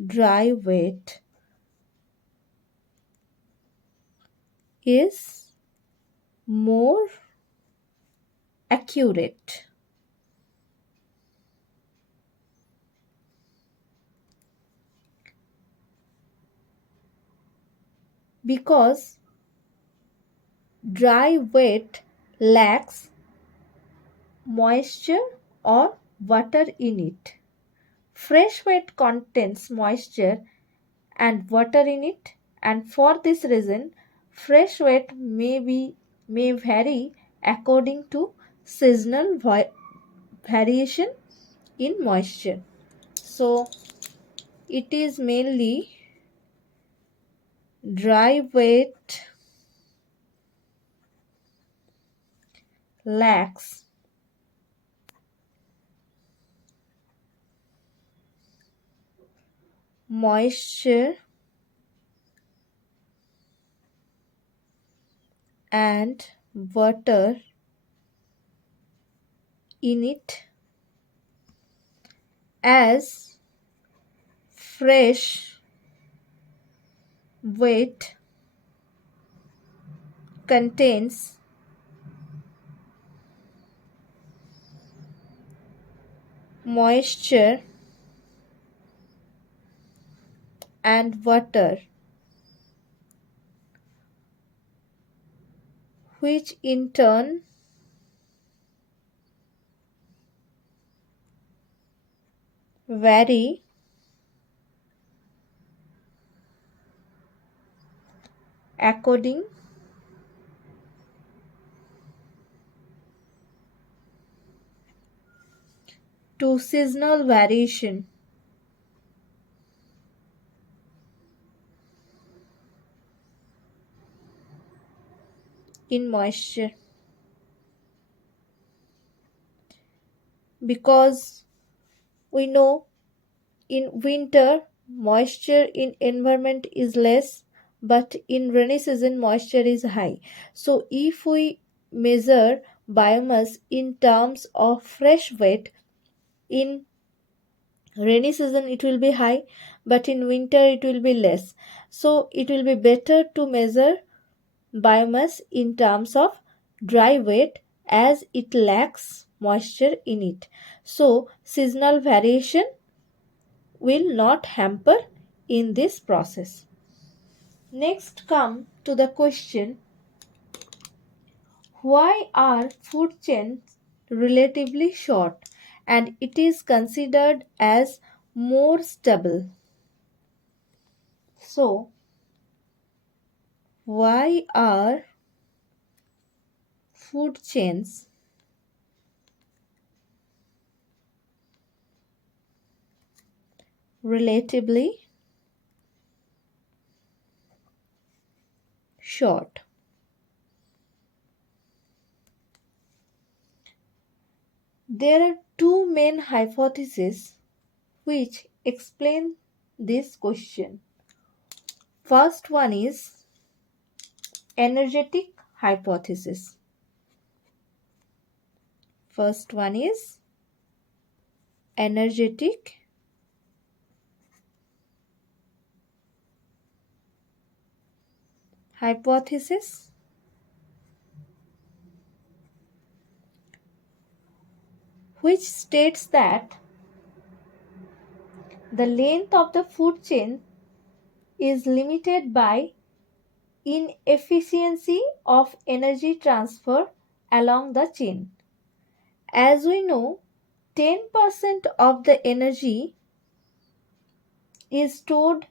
dry weight is more accurate? Because dry weight lacks moisture or water in it. Fresh weight contains moisture and water in it, and for this reason fresh weight may vary according to seasonal variation in moisture. So it is mainly dry weight lacks moisture and water in it, as fresh weight contains moisture and water, which in turn vary according to seasonal variation in moisture. Because we know in winter moisture in environment is less, but in rainy season moisture is high. So if we measure biomass in terms of fresh weight, in rainy season it will be high, but in winter it will be less. So it will be better to measure biomass in terms of dry weight as it lacks moisture in it. So seasonal variation will not hamper in this process. Next come to the question, why are food chains relatively short and it is considered as more stable? So why are food chains relatively short? There are two main hypotheses which explain this question. First one is energetic hypothesis. First one is energetic hypothesis, which states that the length of the food chain is limited by inefficiency of energy transfer along the chain. As we know, 10% of the energy is stored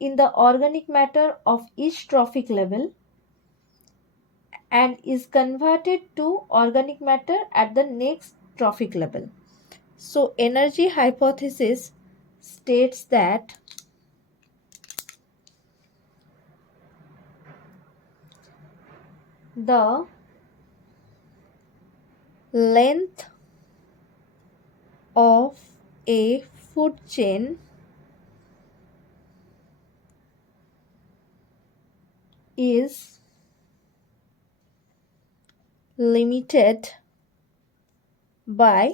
in the organic matter of each trophic level and is converted to organic matter at the next trophic level. So energy hypothesis states that the length of a food chain is limited by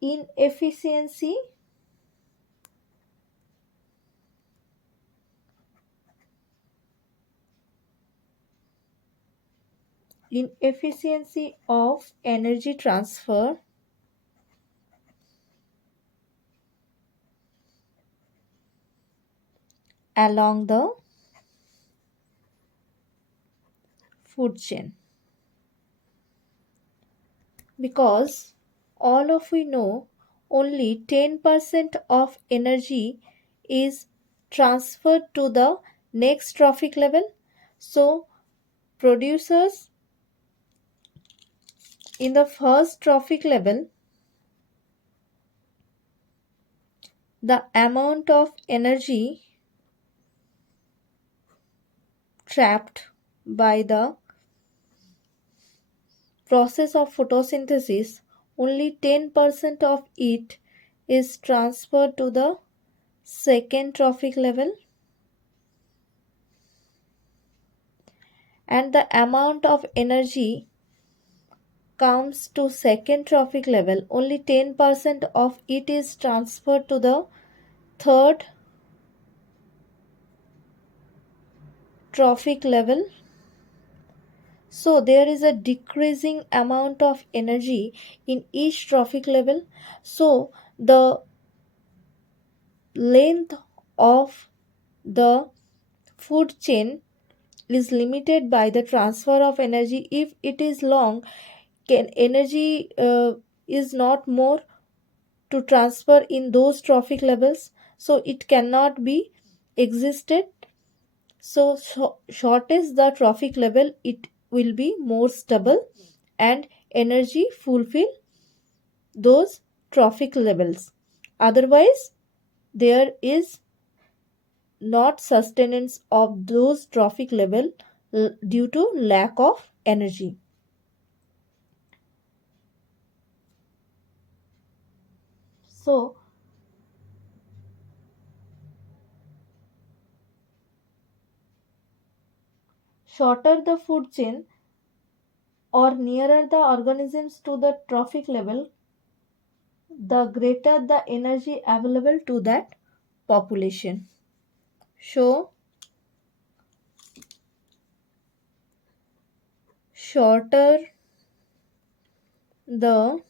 inefficiency of energy transfer along the food chain. Because all of we know only 10% of energy is transferred to the next trophic level. So producers in the first trophic level, the amount of energy trapped by the process of photosynthesis, only 10% of it is transferred to the second trophic level, and the amount of energy comes to second trophic level, only 10% of it is transferred to the third trophic level. So there is a decreasing amount of energy in each trophic level. So the length of the food chain is limited by the transfer of energy. If it is long, can energy is not more to transfer in those trophic levels, so it cannot be existed. So short is the trophic level, it will be more stable and energy fulfill those trophic levels. Otherwise, there is not sustenance of those trophic level due to lack of energy. So shorter the food chain or nearer the organisms to the trophic level, the greater the energy available to that population. So, shorter the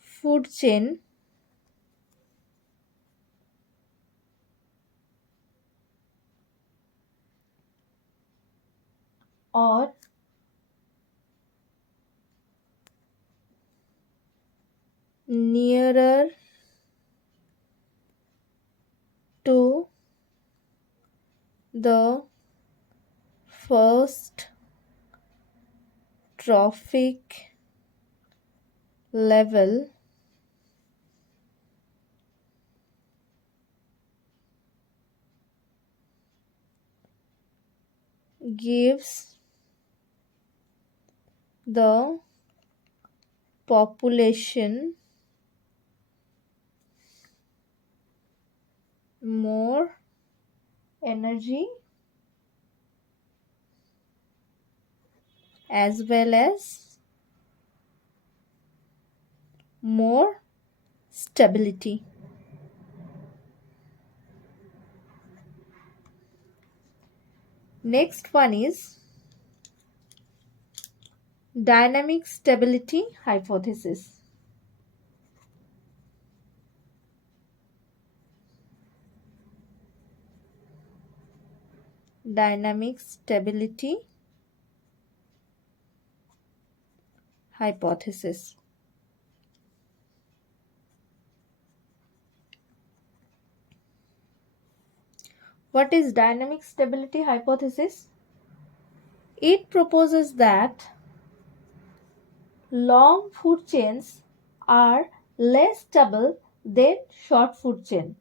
food chain, or nearer to the first trophic level, gives the population more energy as well as more stability. Next one is dynamic stability hypothesis. Dynamic stability hypothesis. What is dynamic stability hypothesis? It proposes that long food chains are less stable than short food chain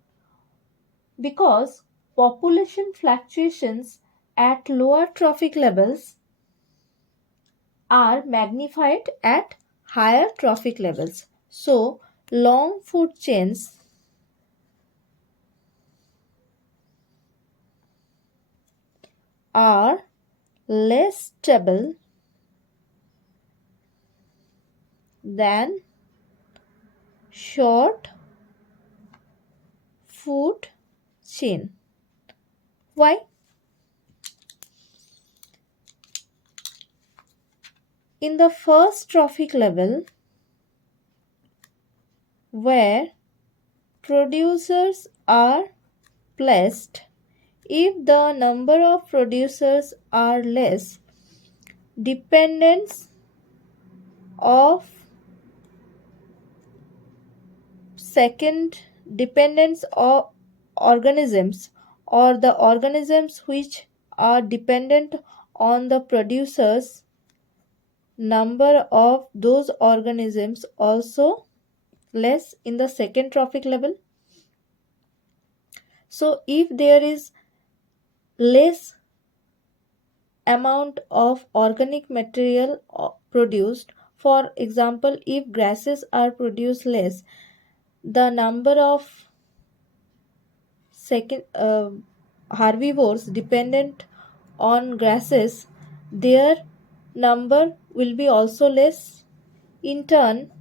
because population fluctuations at lower trophic levels are magnified at higher trophic levels. So, long food chains are less stable than short food chain. Why? In the first trophic level, where producers are placed, if the number of producers are less, dependence of second dependence of organisms or the organisms which are dependent on the producers, number of those organisms also less in the second trophic level. So if there is less amount of organic material produced, for example, if grasses are produced less, the number of second herbivores dependent on grasses, their number will be also less. In turn,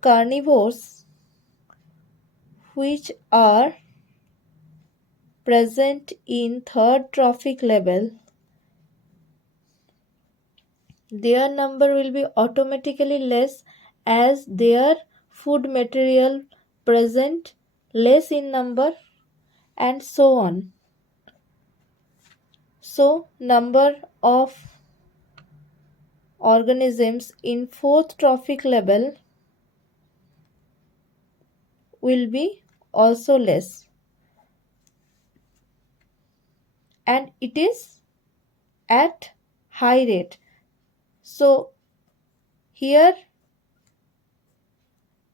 carnivores which are present in third trophic level, their number will be automatically less as their food material present less in number, and so on. So number of organisms in fourth trophic level will be also less, and it is at high rate. So here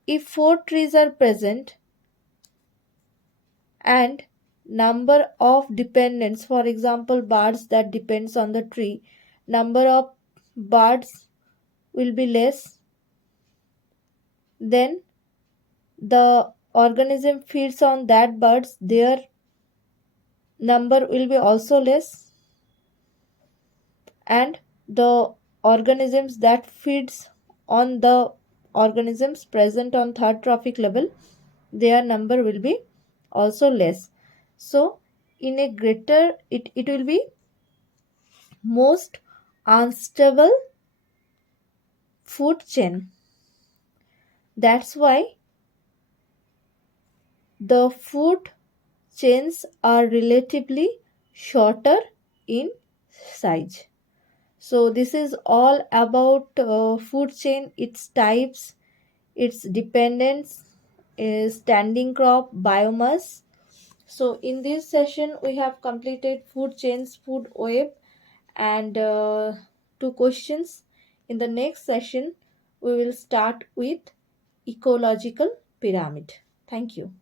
if 4 trees are present and number of dependents, for example birds that depends on the tree, number of birds will be less, then the organism feeds on that birds, their number will be also less, and the organisms that feeds on the organisms present on third trophic level, their number will be also less. So in a greater, it will be most unstable food chain. That's why the food chains are relatively shorter in size. So this is all about food chain, its types, its dependence, standing crop, biomass. So in this session we have completed food chains, food web, and two questions. In the next session we will start with ecological pyramid. Thank you.